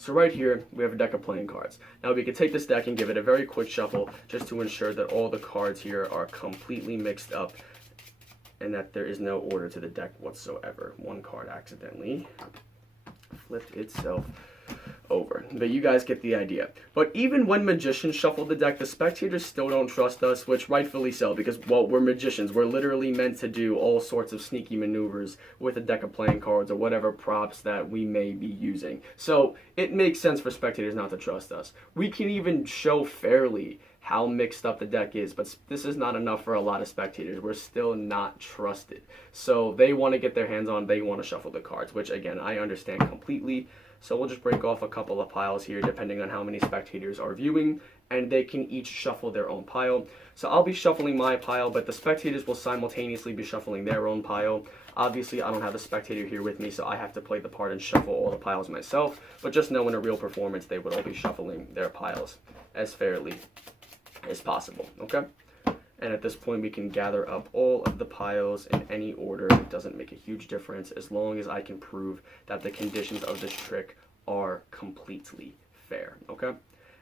So right here, we have a deck of playing cards. Now we can take this deck and give it a very quick shuffle just to ensure that all the cards here are completely mixed up and that there is no order to the deck whatsoever. One card accidentally flipped itself over. But you guys get the idea. But even when magicians shuffle the deck, the spectators still don't trust us, which rightfully so, because, well, we're magicians. We're literally meant to do all sorts of sneaky maneuvers with a deck of playing cards or whatever props that we may be using. So it makes sense for spectators not to trust us. We can even show fairly how mixed up the deck is, but this is not enough for a lot of spectators. We're still not trusted. So they want to get their hands on, they want to shuffle the cards, which again, I understand completely. So we'll just break off a couple of piles here depending on how many spectators are viewing, and they can each shuffle their own pile. So I'll be shuffling my pile, but the spectators will simultaneously be shuffling their own pile. Obviously, I don't have a spectator here with me, so I have to play the part and shuffle all the piles myself, but just know in a real performance, they would all be shuffling their piles as fairly as possible, okay? And at this point, we can gather up all of the piles in any order. It doesn't make a huge difference as long as I can prove that the conditions of this trick are completely fair, okay?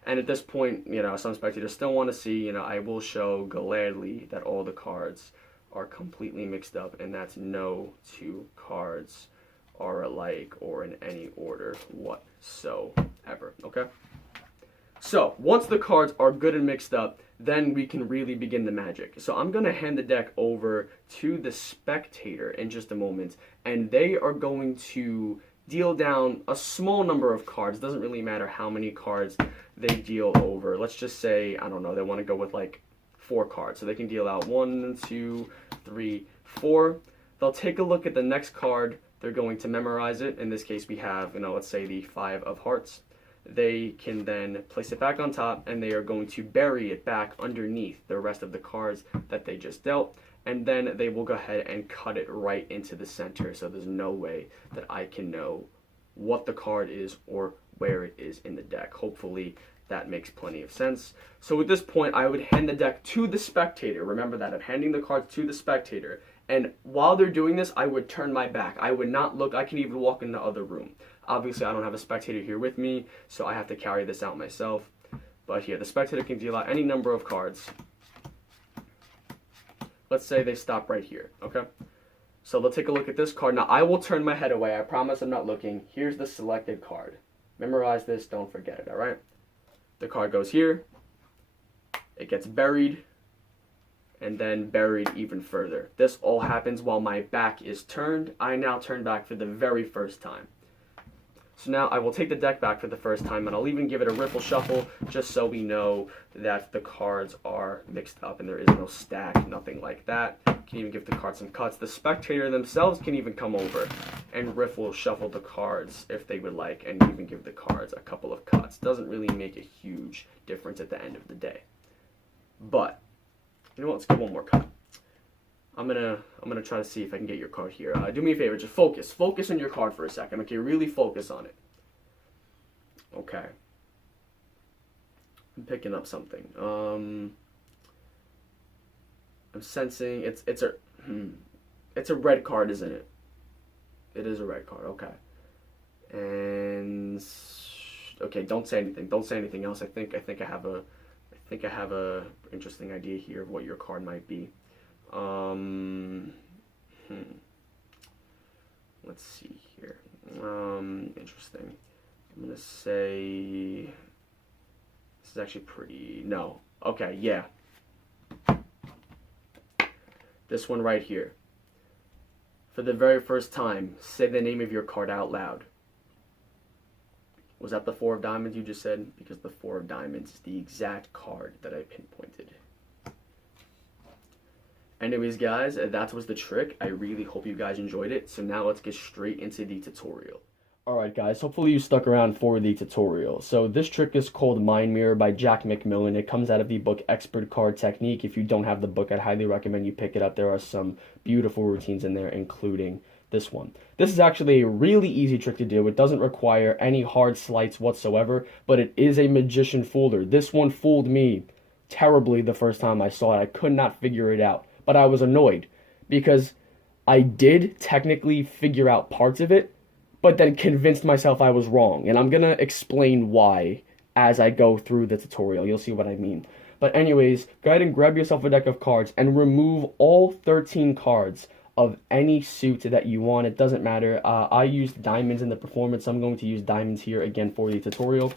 And at this point, you know, some spectators still want to see, you know, I will show gladly that all the cards are completely mixed up and that no two cards are alike or in any order whatsoever, okay? So, once the cards are good and mixed up, then we can really begin the magic. So I'm going to hand the deck over to the spectator in just a moment, and they are going to deal down a small number of cards. It doesn't really matter how many cards they deal over. Let's just say, I don't know, they want to go with like 4 cards. So they can deal out 1, 2, 3, 4. They'll take a look at the next card. They're going to memorize it. In this case, we have, you know, let's say the 5 of hearts. They can then place it back on top, and they are going to bury it back underneath the rest of the cards that they just dealt, and then they will go ahead and cut it right into the center, so there's no way that I can know what the card is or where it is in the deck. Hopefully that makes plenty of sense. So at this point, I would hand the deck to the spectator. Remember that, I'm handing the cards to the spectator, and while they're doing this, I would turn my back. I would not look. I can even walk in the other room. Obviously, I don't have a spectator here with me, so I have to carry this out myself. But here, the spectator can deal out any number of cards. Let's say they stop right here, okay? So they'll take a look at this card. Now, I will turn my head away. I promise I'm not looking. Here's the selected card. Memorize this. Don't forget it, all right? The card goes here. It gets buried, and then buried even further. This all happens while my back is turned. I now turn back for the very first time. So now I will take the deck back for the first time, and I'll even give it a riffle shuffle just so we know that the cards are mixed up and there is no stack, nothing like that. Can even give the cards some cuts. The spectator themselves can even come over and riffle shuffle the cards if they would like, and even give the cards a couple of cuts. Doesn't really make a huge difference at the end of the day. But, you know what, let's get one more cut. I'm gonna try to see if I can get your card here. Do me a favor, just focus. Focus on your card for a second. Okay, really focus on it. Okay. I'm picking up something. I'm sensing it's a red card, isn't it? It is a red card. Okay. And okay, don't say anything. Don't say anything else. I think I have a interesting idea here of what your card might be. Let's see here. Interesting. I'm gonna say this is actually pretty. No. Okay, yeah. This one right here. For the very first time, say the name of your card out loud. Was that the 4 of diamonds you just said? Because the 4 of diamonds is the exact card that I pinpointed. Anyways, guys, that was the trick. I really hope you guys enjoyed it. So now let's get straight into the tutorial. Alright guys, hopefully you stuck around for the tutorial. So this trick is called Mind Mirror by Jack McMillan. It comes out of the book Expert Card Technique. If you don't have the book, I'd highly recommend you pick it up. There are some beautiful routines in there, including this one. This is actually a really easy trick to do. It doesn't require any hard sleights whatsoever, but it is a magician fooler. This one fooled me terribly the first time I saw it. I could not figure it out. But I was annoyed because I did technically figure out parts of it, but then convinced myself I was wrong. And I'm going to explain why as I go through the tutorial. You'll see what I mean. But anyways, go ahead and grab yourself a deck of cards and remove all 13 cards of any suit that you want. It doesn't matter. I used diamonds in the performance, so I'm going to use diamonds here again for the tutorial.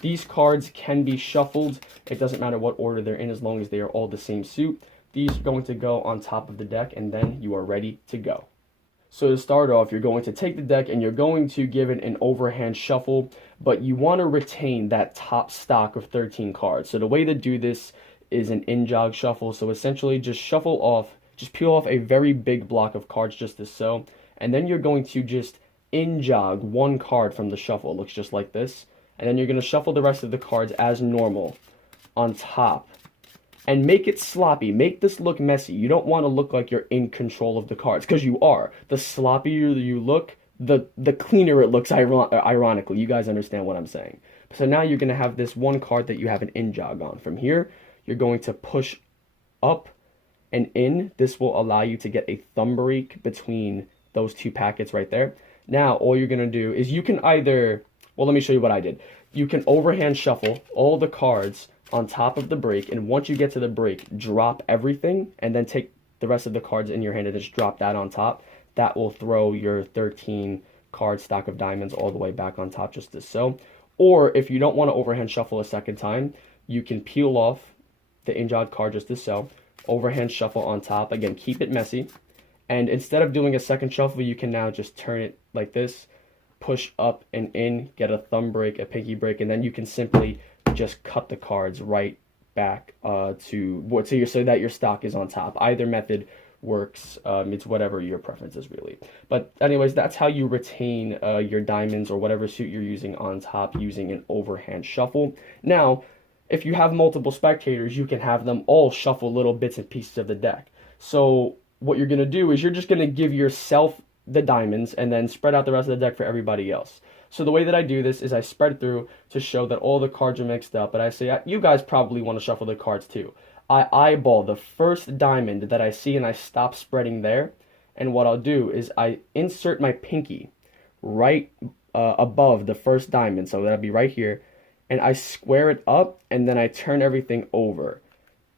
These cards can be shuffled. It doesn't matter what order they're in as long as they are all the same suit. These are going to go on top of the deck, and then you are ready to go. So to start off, you're going to take the deck and you're going to give it an overhand shuffle, but you want to retain that top stock of 13 cards. So the way to do this is an in-jog shuffle. So essentially just peel off a very big block of cards just as so, and then you're going to just in-jog one card from the shuffle. It looks just like this. And then you're going to shuffle the rest of the cards as normal on top. And make it sloppy. Make this look messy. You don't want to look like you're in control of the cards, because you are. The sloppier you look, the cleaner it looks, ironically. You guys understand what I'm saying. So now you're going to have this one card that you have an in-jog on. From here, you're going to push up and in. This will allow you to get a thumb break between those two packets right there. Now, all you're going to do is you can either, well, let me show you what I did. You can overhand shuffle all the cards on top of the break, and once you get to the break, drop everything, and then take the rest of the cards in your hand and just drop that on top. That will throw your 13 card stack of diamonds all the way back on top, just as so. Or if you don't want to overhand shuffle a second time, you can peel off the in-jog card just as so, overhand shuffle on top. Again, keep it messy, and instead of doing a second shuffle, you can now just turn it like this, push up and in, get a thumb break, a pinky break, and then you can simply just cut the cards right back so that your stock is on top. Either method works. It's whatever your preference is, really. But anyways, that's how you retain your diamonds or whatever suit you're using on top using an overhand shuffle. Now, if you have multiple spectators, you can have them all shuffle little bits and pieces of the deck. So what you're going to do is you're just going to give yourself the diamonds and then spread out the rest of the deck for everybody else. So the way that I do this is I spread through to show that all the cards are mixed up, but I say, you guys probably want to shuffle the cards too. I eyeball the first diamond that I see and I stop spreading there, and what I'll do is I insert my pinky right above the first diamond, so that'll be right here, and I square it up, and then I turn everything over,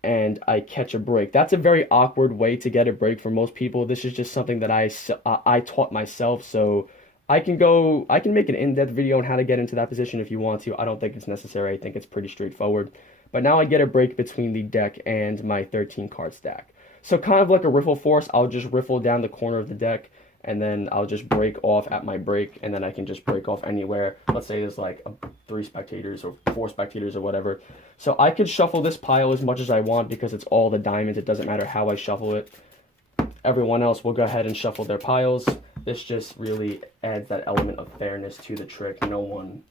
and I catch a break. That's a very awkward way to get a break for most people. This is just something that I taught myself, so I can make an in-depth video on how to get into that position if you want to. I don't think it's necessary. I think it's pretty straightforward. But now I get a break between the deck and my 13 card stack. So kind of like a riffle force, I'll just riffle down the corner of the deck, and then I'll just break off at my break, and then I can just break off anywhere. Let's say there's like 3 spectators or 4 spectators or whatever. So I could shuffle this pile as much as I want because it's all the diamonds. It doesn't matter how I shuffle it. Everyone else will go ahead and shuffle their piles. This just really adds that element of fairness to the trick. No one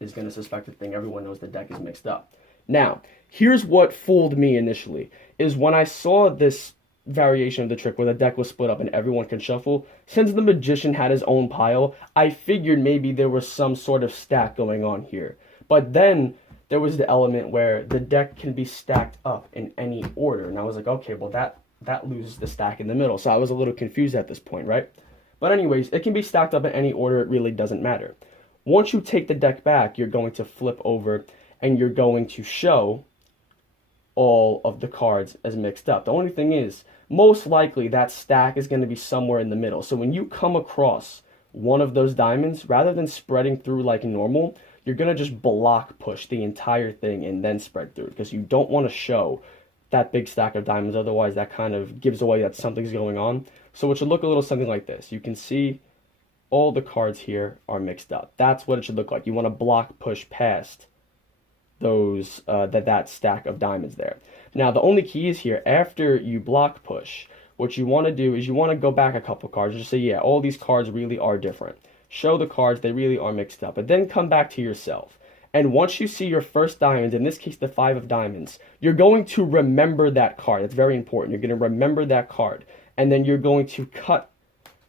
is going to suspect a thing. Everyone knows the deck is mixed up. Now, here's what fooled me initially, is when I saw this variation of the trick where the deck was split up and everyone can shuffle, since the magician had his own pile, I figured maybe there was some sort of stack going on here. But then there was the element where the deck can be stacked up in any order. And I was like, okay, well that loses the stack in the middle. So I was a little confused at this point, right? But anyways, it can be stacked up in any order. It really doesn't matter. Once you take the deck back, you're going to flip over and you're going to show all of the cards as mixed up. The only thing is, most likely that stack is going to be somewhere in the middle. So when you come across one of those diamonds, rather than spreading through like normal, you're going to just block push the entire thing and then spread through, because you don't want to show that big stack of diamonds. Otherwise, that kind of gives away that something's going on. So it should look a little something like this. You can see all the cards here are mixed up. That's what it should look like. You want to block push past those that stack of diamonds there. Now, the only key is here, after you block push, what you want to do is you want to go back a couple cards and just say, yeah, all these cards really are different. Show the cards, they really are mixed up. But then come back to yourself. And once you see your first diamond, in this case the 5 of diamonds, you're going to remember that card. It's very important. You're going to remember that card. And then you're going to cut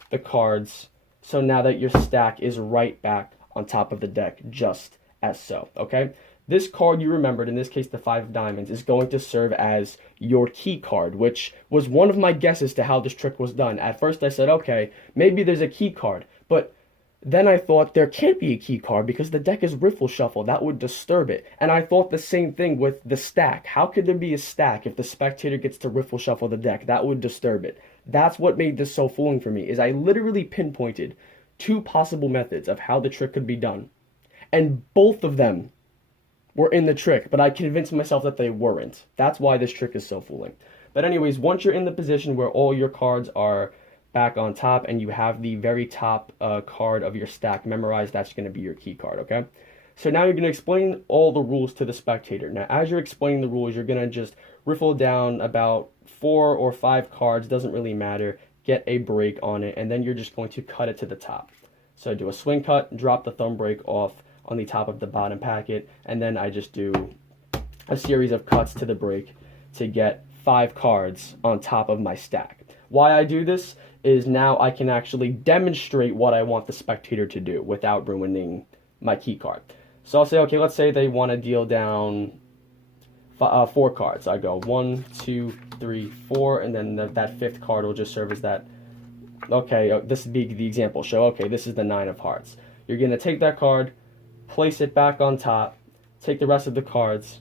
the cards so now that your stack is right back on top of the deck, just as so, okay? This card you remembered, in this case the 5 of diamonds, is going to serve as your key card, which was one of my guesses to how this trick was done. At first I said, okay, maybe there's a key card, but Then I thought there can't be a key card because the deck is riffle shuffle. That would disturb it. And I thought the same thing with the stack. How could there be a stack if the spectator gets to riffle shuffle the deck? That would disturb it. That's what made this so fooling for me, is I literally pinpointed two possible methods of how the trick could be done. And both of them were in the trick, but I convinced myself that they weren't. That's why this trick is so fooling. But anyways, once you're in the position where all your cards are back on top and you have the very top card of your stack memorized, that's going to be your key card, okay? So now you're going to explain all the rules to the spectator. Now, as you're explaining the rules, you're going to just riffle down about 4 or 5 cards, doesn't really matter, get a break on it, and then you're just going to cut it to the top. So do a swing cut, drop the thumb break off on the top of the bottom packet, and then I just do a series of cuts to the break to get 5 cards on top of my stack. Why I do this is now I can actually demonstrate what I want the spectator to do without ruining my key card. So I'll say, okay, let's say they want to deal down 4 cards. I go 1, 2, 3, 4, and then that 5th card will just serve as that. Okay, this would be the example show. Okay, this is the 9 of hearts. You're going to take that card, place it back on top, take the rest of the cards,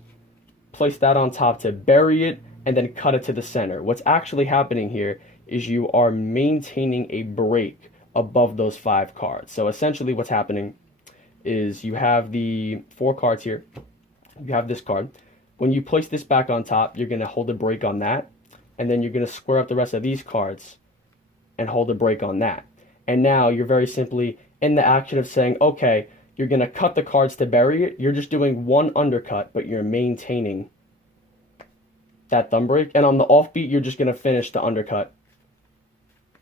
place that on top to bury it, and then cut it to the center. What's actually happening here is you are maintaining a break above those 5 cards. So essentially what's happening is you have the 4 cards here. You have this card. When you place this back on top, you're going to hold a break on that, and then you're going to square up the rest of these cards and hold a break on that. And now you're very simply in the action of saying, okay, you're going to cut the cards to bury it. You're just doing one undercut, but you're maintaining that thumb break. And on the offbeat, you're just going to finish the undercut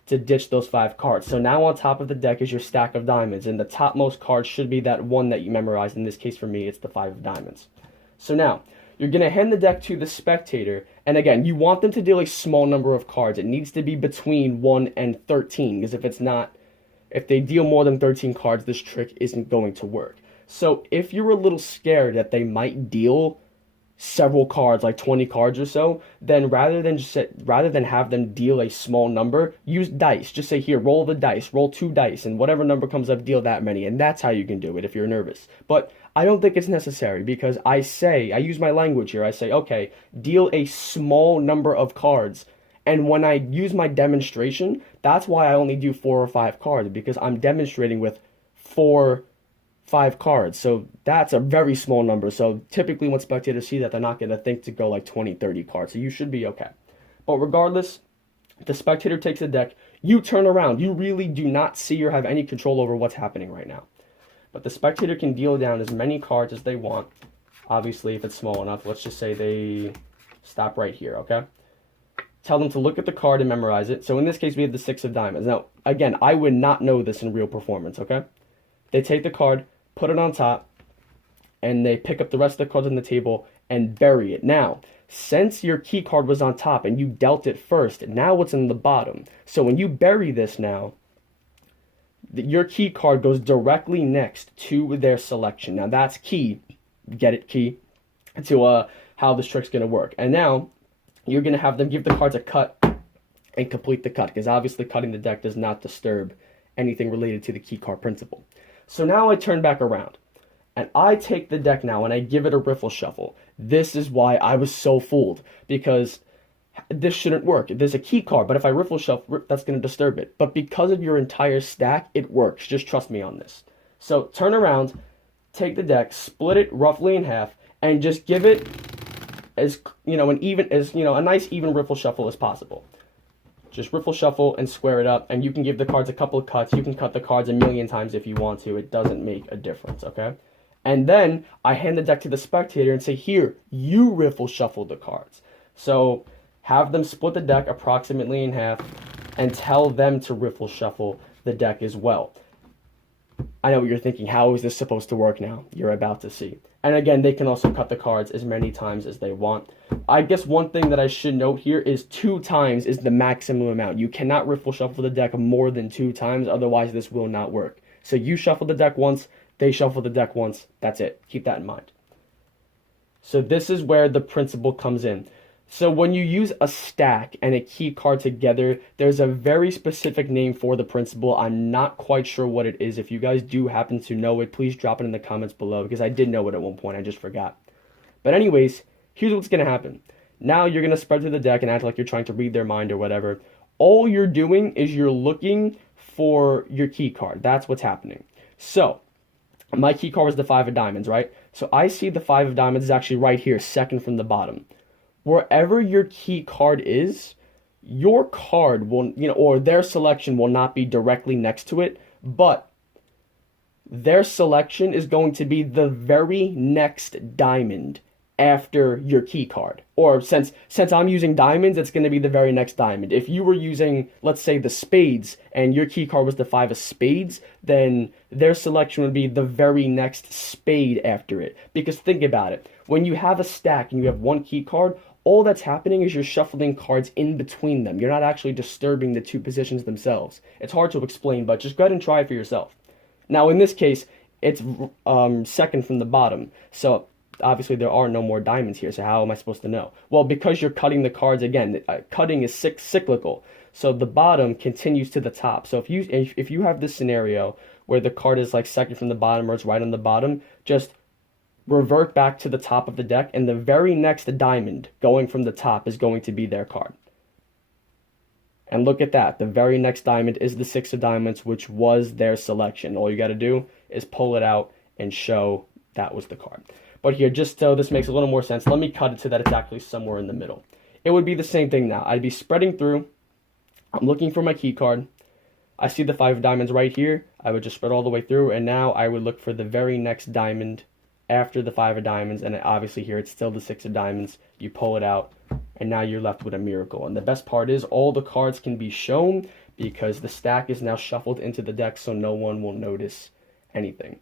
to ditch those 5 cards. So now on top of the deck is your stack of diamonds, and the topmost card should be that one that you memorized. In this case for me, it's the 5 of diamonds. So now you're going to hand the deck to the spectator, and again, you want them to deal a small number of cards. It needs to be between 1 and 13, because if they deal more than 13 cards, this trick isn't going to work. So if you're a little scared that they might deal several cards, like 20 cards or so, then rather than have them deal a small number, use dice. Just say, here, roll the dice, roll 2 dice, and whatever number comes up, deal that many. And that's how you can do it if you're nervous. But I don't think it's necessary, because I use my language here. I say, okay, deal a small number of cards. And when I use my demonstration, that's why I only do 4 or 5 cards, because I'm demonstrating with 5 cards. So that's a very small number. So typically when spectators see that, they're not going to think to go like 20, 30 cards. So you should be okay. But regardless, the spectator takes the deck. You turn around. You really do not see or have any control over what's happening right now. But the spectator can deal down as many cards as they want. Obviously, if it's small enough, let's just say they stop right here, okay? Tell them to look at the card and memorize it. So in this case, we have the 6 of diamonds. Now, again, I would not know this in real performance, okay? They take the card, put it on top, and they pick up the rest of the cards on the table and bury it. Now, since your key card was on top and you dealt it first, now what's in the bottom? So when you bury this now, your key card goes directly next to their selection. Now that's key, get it, key, to how this trick's going to work. And now you're going to have them give the cards a cut and complete the cut, because obviously cutting the deck does not disturb anything related to the key card principle. So now I turn back around, and I take the deck now, and I give it a riffle shuffle. This is why I was so fooled, because this shouldn't work. There's a key card, but if I riffle shuffle, that's going to disturb it. But because of your entire stack, it works. Just trust me on this. So turn around, take the deck, split it roughly in half, and just give it as, a nice even riffle shuffle as possible. Just riffle shuffle and square it up, and you can give the cards a couple of cuts. You can cut the cards a million times if you want to. It doesn't make a difference, okay? And then I hand the deck to the spectator and say, here, you riffle shuffle the cards. So have them split the deck approximately in half and tell them to riffle shuffle the deck as well. I know what you're thinking. How is this supposed to work now? You're about to see. And again, they can also cut the cards as many times as they want. I guess one thing that I should note here is 2 times is the maximum amount. You cannot riffle shuffle the deck more than 2 times, otherwise this will not work. So you shuffle the deck once, they shuffle the deck once, that's it. Keep that in mind. So this is where the principle comes in. So when you use a stack and a key card together, there's a very specific name for the principle. I'm not quite sure what it is. If you guys do happen to know it, please drop it in the comments below, because I did know it at one point. I just forgot. But anyways, here's what's going to happen. Now you're going to spread through the deck and act like you're trying to read their mind or whatever. All you're doing is you're looking for your key card. That's what's happening. So my key card was the 5 of diamonds, right? So I see the 5 of diamonds is actually right here, second from the bottom. Wherever your key card is, your card will, or their selection will not be directly next to it, but their selection is going to be the very next diamond after your key card. Or since I'm using diamonds, it's going to be the very next diamond. If you were using, let's say, the spades, and your key card was the 5 of spades, then their selection would be the very next spade after it. Because think about it. When you have a stack and you have one key card, all that's happening is you're shuffling cards in between them. You're not actually disturbing the two positions themselves. It's hard to explain, but just go ahead and try it for yourself. Now, in this case, it's second from the bottom. So obviously there are no more diamonds here, so how am I supposed to know? Well, because you're cutting the cards again. Cutting is cyclical, so the bottom continues to the top. So if you have this scenario where the card is like second from the bottom or it's right on the bottom, just revert back to the top of the deck, and the very next diamond going from the top is going to be their card. And look at that, the very next diamond is the 6 of diamonds, which was their selection. All you got to do is pull it out and show that was the card. But here, just so this makes a little more sense, let me cut it so that it's actually somewhere in the middle. It would be the same thing now. I'd be spreading through. I'm looking for my key card. I see the 5 of diamonds right here. I would just spread all the way through, and now I would look for the very next diamond after the 5 of diamonds, and obviously here it's still the 6 of diamonds. You pull it out, and now you're left with a miracle. And the best part is all the cards can be shown because the stack is now shuffled into the deck, so no one will notice anything.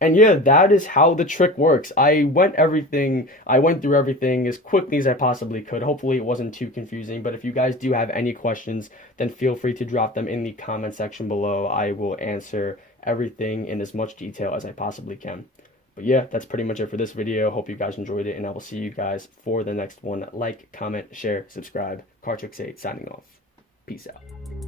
And yeah, that is how the trick works. I went through everything as quickly as I possibly could. Hopefully it wasn't too confusing, but if you guys do have any questions, then feel free to drop them in the comment section below. I will answer everything in as much detail as I possibly can. But yeah, that's pretty much it for this video. Hope you guys enjoyed it, and I will see you guys for the next one. Like, comment, share, subscribe. Cardtrix 8 signing off. Peace out.